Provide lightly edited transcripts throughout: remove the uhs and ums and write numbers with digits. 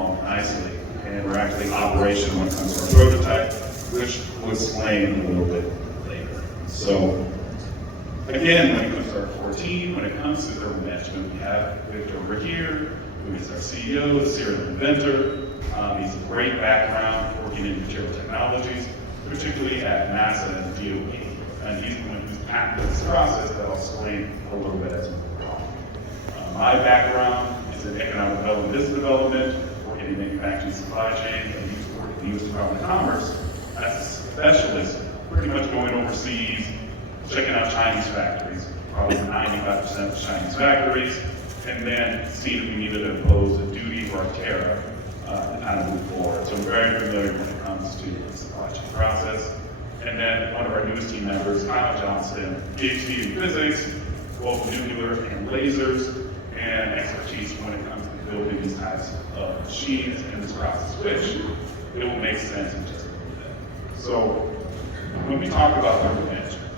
along nicely, and we're actually operational when it comes to our prototype, which we'll explain a little bit later. So, again, when it comes to our core team, when it comes to thermal management, we have Victor over here, who is our CEO, the serial inventor. He has a great background working in material technologies, particularly at NASA and DOE. And he's the one who's patented this process that I'll explain a little bit as we go on. My background is in economic development, business development, working in manufacturing supply chains. I used to work at the U.S. Department of Commerce as a specialist, pretty much going overseas, checking out Chinese factories, probably 95% of Chinese factories, and then seeing if we needed to impose a duty or a tariff and kind of move forward. So I'm very familiar when it comes to the supply chain process. And then one of our newest team members, Kyle Johnston, PhD in physics, both nuclear and lasers, and expertise when it comes to building these types of machines and this process, which it will make sense in just a little bit. So when we talk about thermal management,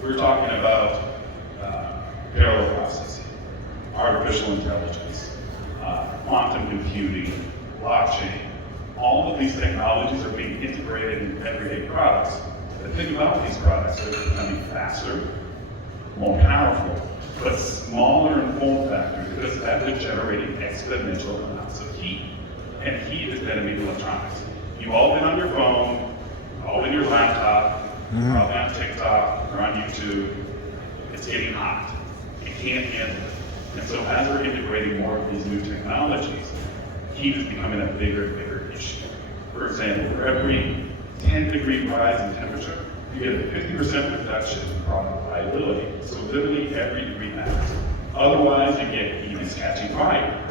we're talking about parallel processing, artificial intelligence, quantum computing, blockchain. All of these technologies are being integrated in everyday products. The thing about these products is they're becoming faster, more powerful, but smaller in form factor because of that they're generating exponential amounts of heat. And heat is going to be electronics. You've all been on your phone, all in your laptop, probably on TikTok or on YouTube. It's getting hot. You can't handle it. And so as we're integrating more of these new technologies, heat is becoming a bigger and bigger issue. For example, for every 10-degree rise in temperature, you get a 50% reduction in product reliability. So literally every degree matters. Otherwise, you get heat catching fire.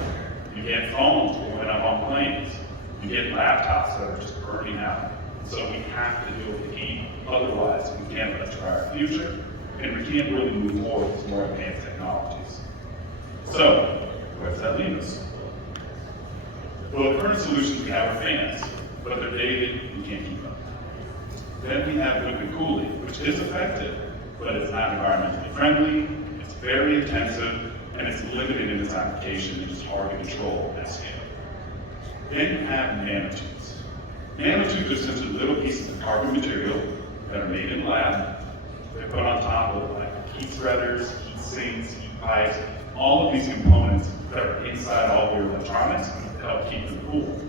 You get phones blowing up on planes. You get laptops that are just burning out. So we have to deal with the heat. Otherwise, we can't electrify our future, and we can't really move forward with more advanced technologies. So, where does that leave us? Well, the current solutions we have are fans, but they're dated, we can't keep up. Then we have liquid cooling, which is effective, but it's not environmentally friendly, it's very intensive, and it's limited in its application, and it's hard to control at scale. Then you have nanotubes. Nanotubes are essentially little pieces of carbon material that are made in the lab. They're put on top of like heat spreaders, heat sinks, heat pipes, all of these components that are inside all of your electronics to help keep them cool.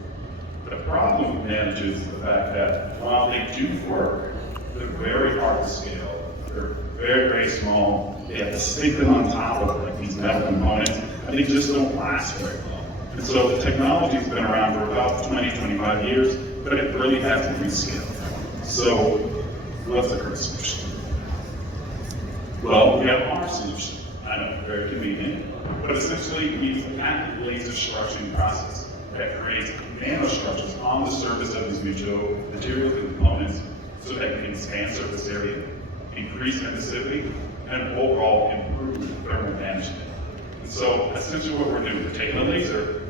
The problem with nanotubes is the fact that while they do work, they're very hard to scale. They're very, very small. They have to stick them on top of like these metal components, and they just don't last very long. And so the technology's been around for about 20, 25 years, but it really hasn't rescaled. So what's the current solution? Well, we have our solution. I know, very convenient, but essentially we use an active laser structuring process that creates nanostructures on the surface of these materials and components so that we can expand surface area, increase emissivity, and overall improve thermal management. And so essentially what we're doing, we're taking a laser,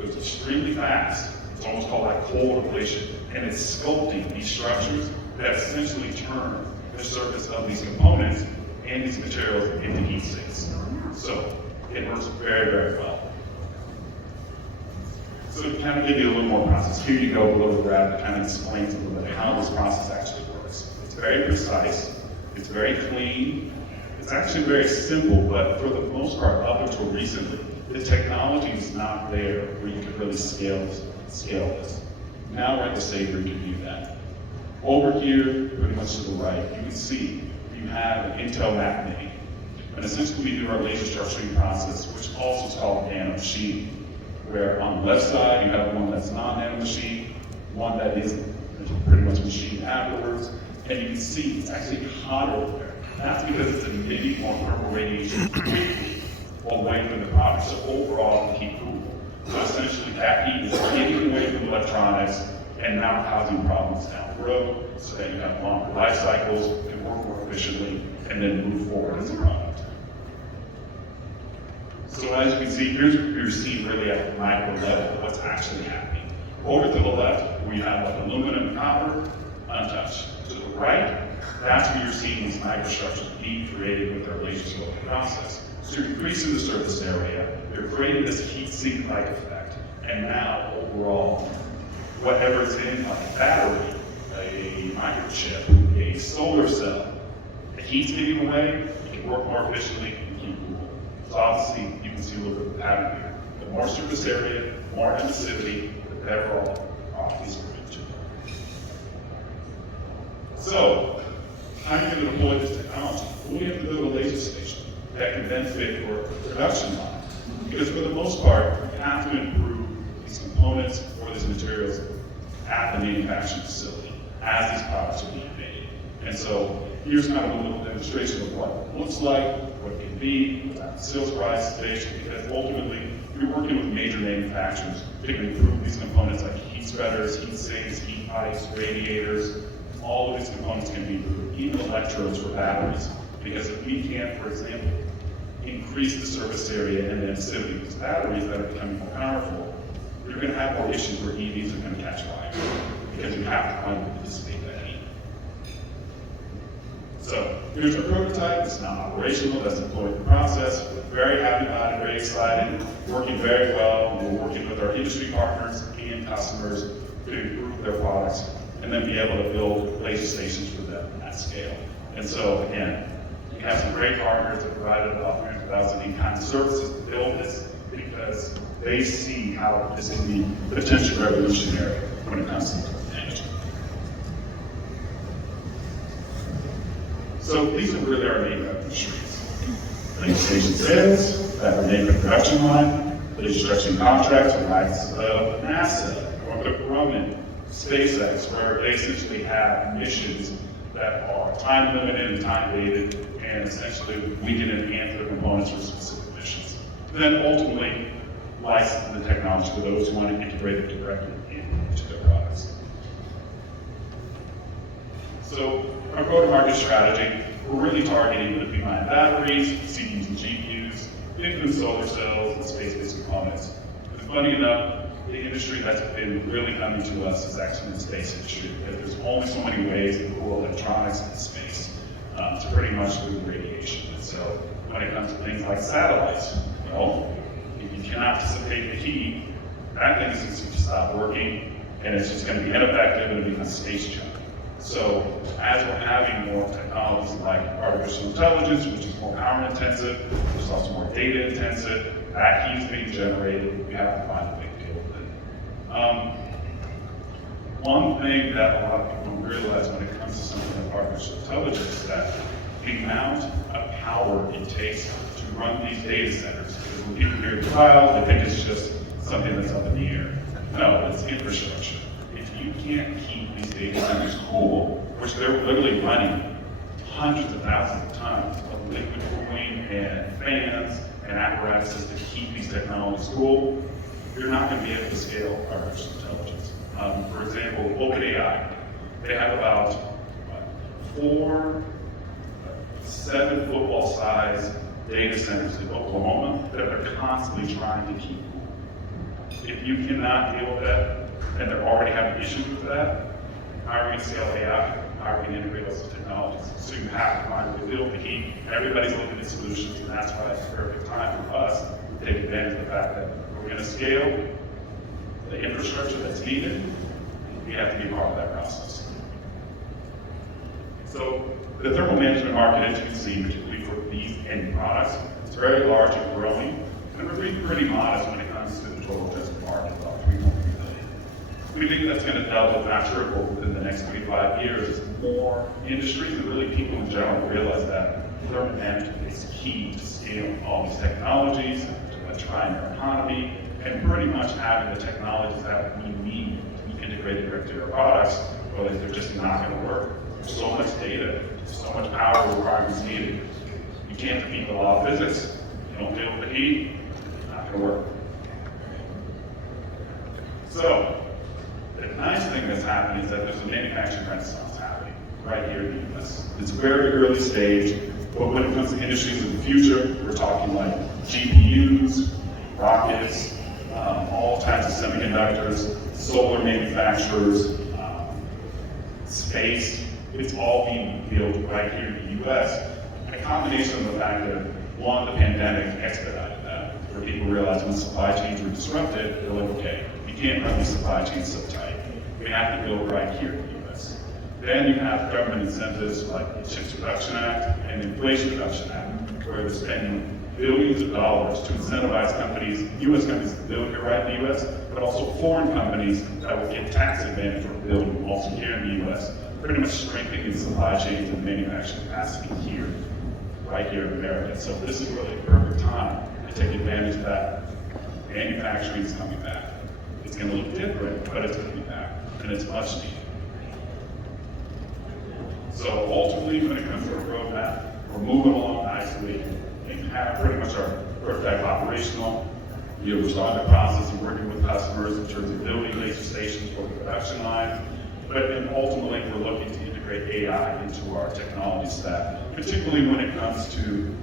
it goes extremely fast, it's almost called like cold ablation, and it's sculpting these structures that essentially turn the surface of these components and these materials into heat sinks. So it works very, very well. So to kind of give you a little more process, here you go, a little graph that kind of explains a little bit how this process actually works. It's very precise, it's very clean, it's actually very simple, but for the most part, up until recently, the technology is not there where you could really scale this. Now we're at the stage where you can do that. Over here, pretty much to the right, you can see you have an Intel Mac Mini. And essentially we do our laser structuring process, which also is called nano machining, where on the left side you have one that's non-nano machine, one that is pretty much machined afterwards, and you can see it's actually hotter over there. That's because it's emitting more thermal radiation quickly while waiting for the product. So overall, it can keep cool. So essentially that heat is getting away from electronics and not causing problems down the road, so that you have longer life cycles, can work more efficiently, and then move forward as a product. So as you can see, here's what you're seeing really at the micro level, what's actually happening. Over to the left, we have like aluminum and copper, untouched. To the right, that's where you're seeing these microstructures being created with our laser scoping process. So you're increasing the surface area, you're creating this heat sink-like effect, And now, overall, whatever's in a battery, a microchip, a solar cell, the heat's getting away, it can work more efficiently and keep cool. So obviously, you can see a little bit of the pattern here. The more surface area, more emissivity, the better off these equipment. So, how are you going to deploy this technology? Well, we have to build a laser station that can then fit for a production line. Because for the most part, you have to improve these components or these materials at the manufacturing facility as these products are being made. And so here's kind of a little demonstration of what it looks like, what it can be, what's at the sales price station, because ultimately you're working with major manufacturers to improve these components like heat spreaders, heat sinks, heat pipes, radiators. All of these components can be improved, even electrodes for batteries. Because if we can, for example, increase the surface area and the emissivity of these batteries that are becoming more powerful, you're going to have more issues where EVs are going to catch fire because you have to find a way to dissipate that heat. So here's our prototype. It's now operational. That's deployed in the process. We're very happy about it, very excited, working very well. We're working with our industry partners and customers to improve their products and then be able to build laser stations for them at scale. And so again, we have some great partners that provided about 300,000 in-kind services to build this because they see how this can be potentially revolutionary when it comes to energy. So these are really our main revenue streams. Laser station sales, that remain the production line, laser stretching contracts with likes of NASA, Northrop Grumman, SpaceX, where they essentially have missions that are time limited and time dated, and essentially we can enhance the components for specific missions. And then ultimately, license the technology to those who want to integrate it directly into their products. So our go-to-market strategy, we're really targeting lithium-ion batteries, CPUs and GPUs, infant solar cells, and space-based components. But funny enough, the industry that's been really coming to us is actually the space industry, because there's only so many ways to cool electronics in space to pretty much do radiation. And so when it comes to things like satellites, well, if you cannot dissipate the heat, that thing is just going to stop working, and it's just going to be ineffective and it becomes space junk. So as we're having more technologies like artificial intelligence, which is more power intensive, which is also more data intensive, that heat is being generated, we have to find a way to deal with it. One thing that a lot of people don't realize when it comes to something like artificial intelligence is that the amount of power it takes to run these data centers, because when people hear the cloud, they think it's just something that's up in the air. No, it's infrastructure. If you can't keep these data centers cool, which they're literally running hundreds of thousands of tons of liquid cooling and fans and apparatuses to keep these technologies cool, you're not going to be able to scale artificial intelligence. For example, OpenAI, they have about 7 football-sized data centers in Oklahoma that they're constantly trying to keep cool. If you cannot deal with that, and they're already having issues with that, how are we going to scale AI? How are we going to integrate those technologies? So you have to find a way to deal with the heat. Everybody's looking at solutions, and that's why it's the perfect time for us to take advantage of the fact that we're going to scale the infrastructure that's needed. We have to be part of that process. So the thermal management market, as you can see, particularly for these end products, it's very large and growing, and we're pretty modest when it comes to the total addressable market, about $3.3 billion. We think that's going to double, if not triple, within the next 3 to 5 years as more industries and really people in general realize that thermal management is key to scaling all these technologies, to electrifying our economy, and pretty much having the technologies that we need to be integrated directly to our products, or they're just not going to work. There's so much data, so much power requirements needed. You can't defeat the law of physics. You don't deal with the heat, it's not going to work. So, the nice thing that's happening is that there's a manufacturing renaissance happening right here in the US. It's very early stage, but when it comes to industries of the future, we're talking like GPUs, rockets, all types of semiconductors, solar manufacturers, space. It's all being built right here in the US. And a combination of the fact that, one, the pandemic expedited that, where people realized when supply chains were disrupted, they're like, okay, can't run these supply chains so tight. We have to build right here in the US. Then you have government incentives like the CHIPS Reduction Act and the Inflation Reduction Act, where they're spending billions of dollars to incentivize companies, US companies to build here right in the US, but also foreign companies that will get tax advantage for building also here in the US, pretty much strengthening the supply chains and manufacturing capacity here, right here in America. So this is really a perfect time to take advantage of that. Manufacturing is coming back. It's going to look different, but it's coming back, and it's much needed. So ultimately, when it comes to our roadmap, we're moving along nicely and have pretty much our perfect operational. We're starting the process of working with customers in terms of building laser stations for the production line. But then ultimately, we're looking to integrate AI into our technology stack, particularly when it comes to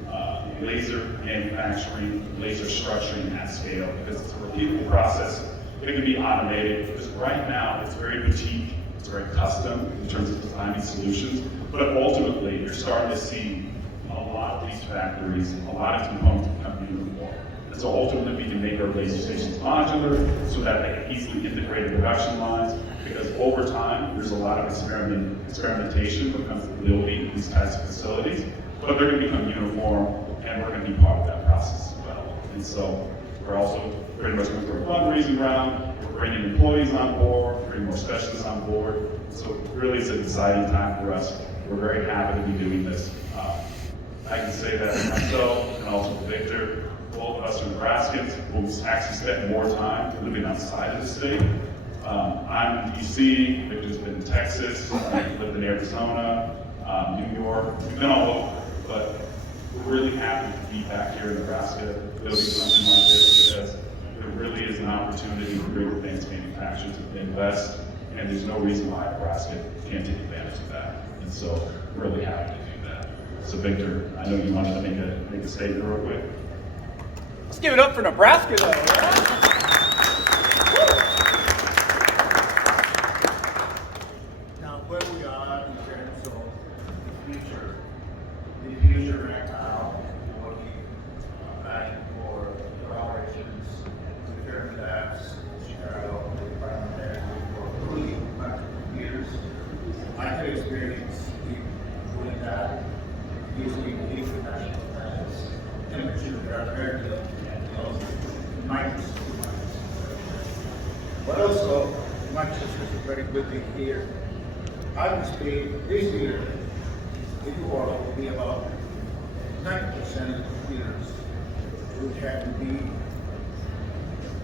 laser manufacturing, laser structuring at scale, because it's a repeatable process. It can be automated, because right now it's very boutique, it's very custom in terms of designing solutions, but ultimately you're starting to see a lot of these factories, a lot of components become uniform. And so ultimately we can make our laser stations modular so that they can easily integrate in production lines, because over time there's a lot of experimentation when it comes to building these types of facilities, but they're going to become uniform, and we're going to be part of that process as well. And so we're also pretty much going through a fundraising round. We're bringing employees on board, bringing more specialists on board. So really it's an exciting time for us. We're very happy to be doing this. I can say that myself and also Victor, both of us are Nebraskans who've actually spent more time living outside of the state. I'm in DC, Victor's been in Texas, lived in Arizona, New York. We've been all over, but we're really happy to be back here in Nebraska building something like this, because there really is an opportunity for great advanced manufacturers to invest, and there's no reason why Nebraska can't take advantage of that. And so we're really happy to do that. So Victor, I know you wanted to make a statement real quick. Let's give it up for Nebraska though. Yeah? Now, where we are in terms of the future right now, working for the operations, the current labs, Chicago, the Department there for really about years. I have experience in doing that, using international standards, temperatures that are very low, minus. But also, Manchester is very good thing here. Obviously, this year, in the world will be about 90% of the computers will have to be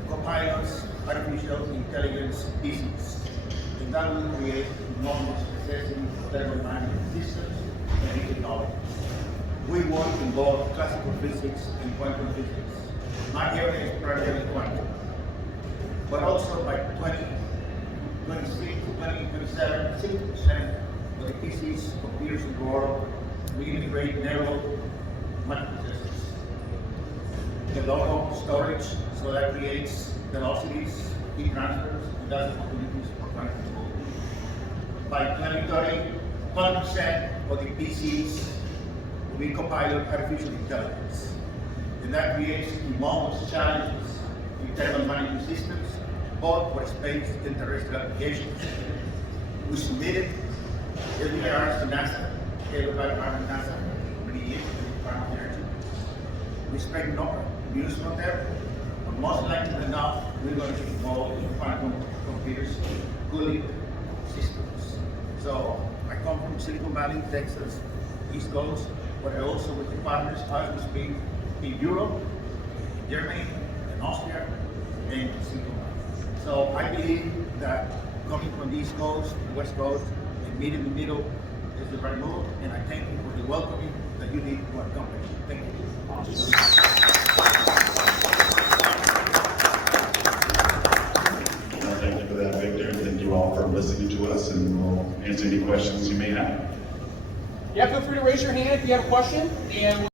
copilots, artificial intelligence PCs. And that will create enormous necessity for thermodynamic systems and technologies. We work in both classical physics and quantum physics. My area is primarily quantum. But also by 2026, 2027, 60% of the PCs, computers in the world, we integrate narrow microprocessors. The local storage, so that creates velocities, heat transfers, and that's opportunities for quantum computing. By 2030, 1% of the PCs will be copilot artificial intelligence. And that creates enormous challenges in thermal management systems, both for space and terrestrial applications. We submitted LDRs to NASA, carried by Department of NASA, many years to the Department of Energy. We expect no news from there, but most likely than not, we're going to be involved in quantum computers, cooling systems. So I come from Silicon Valley, Texas, East Coast, but I also with the partners as we speak in Europe, Germany, and Austria, and Silicon Valley. So I believe that coming from the East Coast, the West Coast, and meet in the middle is the right move, and I thank you for the welcoming that you did to our company. Thank you. Well, thank you for that, Victor, and thank you all for listening to us, and we'll answer any questions you may have. Yeah, feel free to raise your hand if you have a question, and